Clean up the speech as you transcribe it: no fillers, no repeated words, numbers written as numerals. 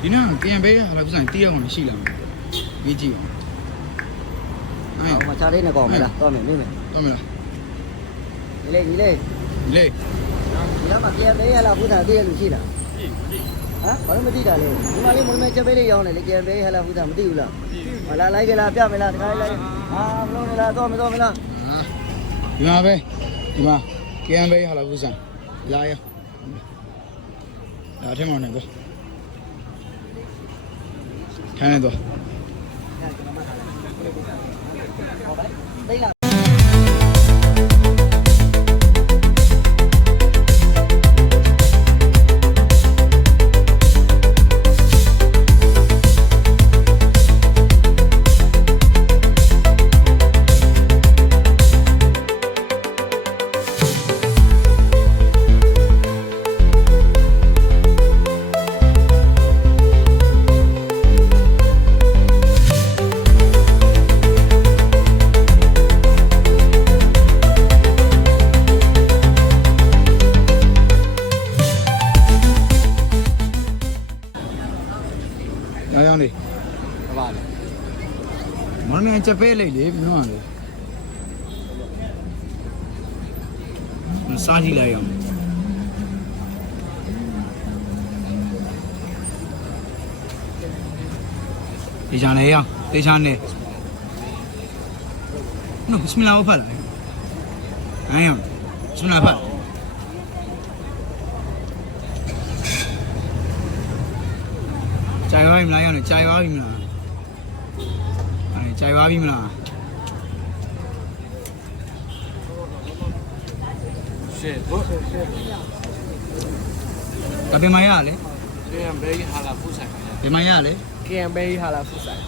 ဒီနာပြန်ပေးဟာလာပူဆိုင်တီးအောင်မရှိလားရေးကြည့်အောင် ဟောမချလေးနဲ့ကောင်းမလားတော့မယ်နေမယ် တော့မလား ဒီလေ လေ ဒီတော့မှပြန်ပေးရလားဘုရားတည်းရလို့ရှိလားဟမ်ဘာလို့မသိတာလဲဒီမလေးမမဲချက်ပေးလေးရောင်းတယ်လေပြန်ပေးရလားဘုရားမသိဘူးလားမလာလိုက်ကြလားပြမလားတခါလိုက်ဟာမလို့လားတော့မလား ဒီမှာပဲဒီမှာပြန်ပေးဟာလာပူဆိုင်လာရလာထဲမှာနေတော့ထိုင်နေတော့ သိလား ရောင်းလေ ဘာလဲ မင်းနဲ့ချက်ပေးလိုက်လေဘယ်တော့လဲစားကြည့်လိုက်အောင်ဒီချာနေရတေချာနေနော်ဘစ်မလာဖတ်လိုက်အဲ့ရဘစ်မလာဖတ်ကြိုင်ပါပြီမလားရောင်းနေကြိုင်ပါပြီမလားအဲ့ကြိုင်ပါပြီမလား ရှေ့ဘုရှေ့ ကဘယ်မှာရလဲ KM ဘေးဟာလာဖူးဆိုင်ပါ ဘယ်မှာရလဲ KM ဘေးဟာလာဖူးဆိုင်